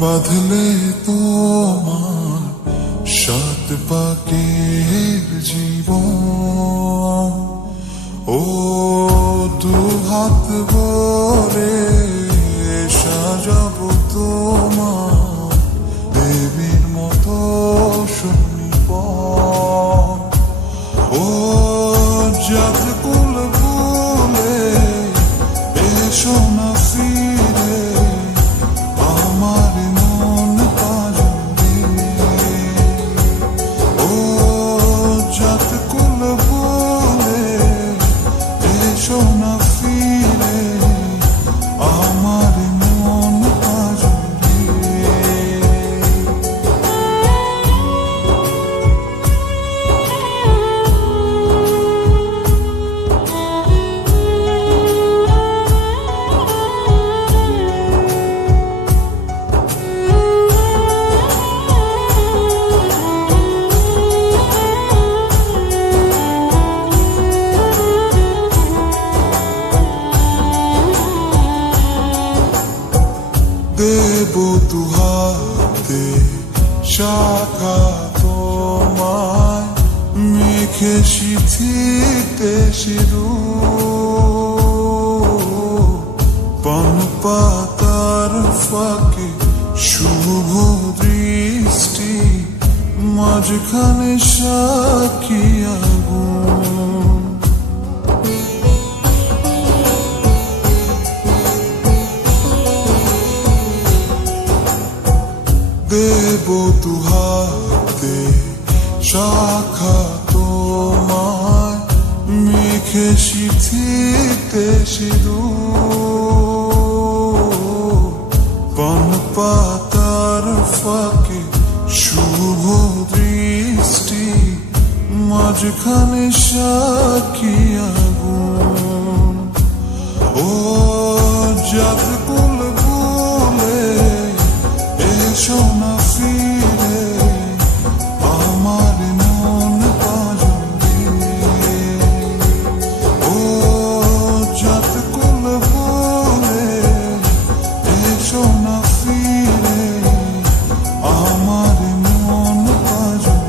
বাঁধলে তোমার সাত পাকের জীবন, ও দু হাত ভরে সাজাবো তোমার দেবীর মতো সুনিপন। ও যাত কুল ভুলে এসো না ফিরে আমার মন পাজরে। ও যাত কুল ভুলে এসো না ফিরে আমার মন পাজরে। দেব দুহাতে শাখা তোমায় মেখে সিঁথিতে সিঁদুর, পান পাতার ফাঁকে শুভ দৃষ্টি মাঝখানে সাক্ষী আগুন। দেব দুহাতে শাখা তোমায় মেখে সিঁথিতে সিঁদুর, পান পাতার ফাঁকে শুভ দৃষ্টি মাঝখানে সাক্ষী আগুন। ও যাত কুল ভুলে এসো না ফিরে আমার মন পাজরে। ও যাত কুল ভুলে এসো না ফিরে আমার মন পাজরে।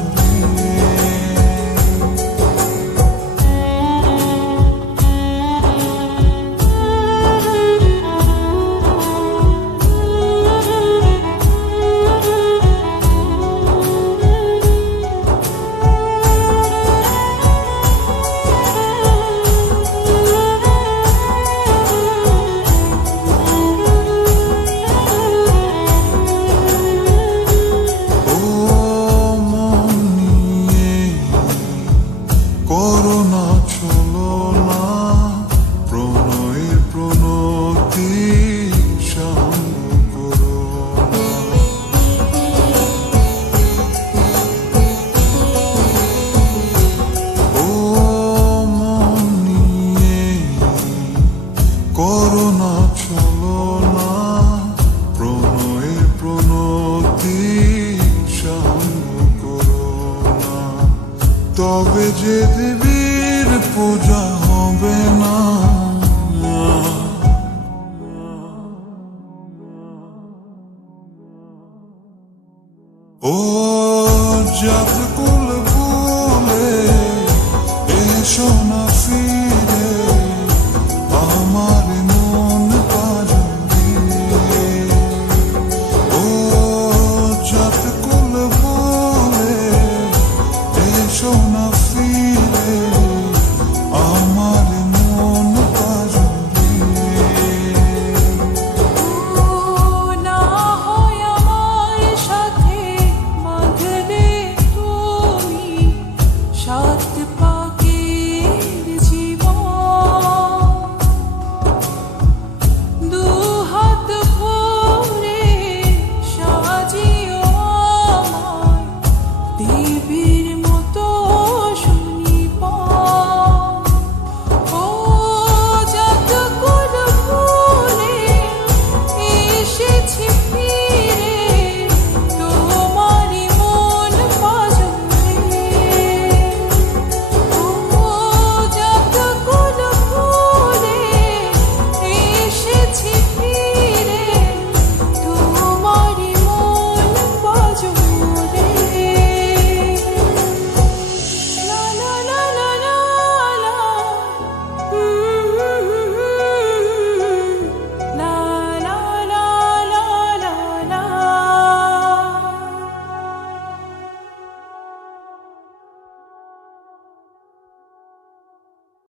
করোনা চলো না প্রণয়ের প্রণতি সঙ্গ করো না। ও মন নিয়ে করোনা চলো না প্রণয়ের প্রণতি সঙ্গ করো না। তবে যে দেবীর পূজা হবে না। ও যাত কুল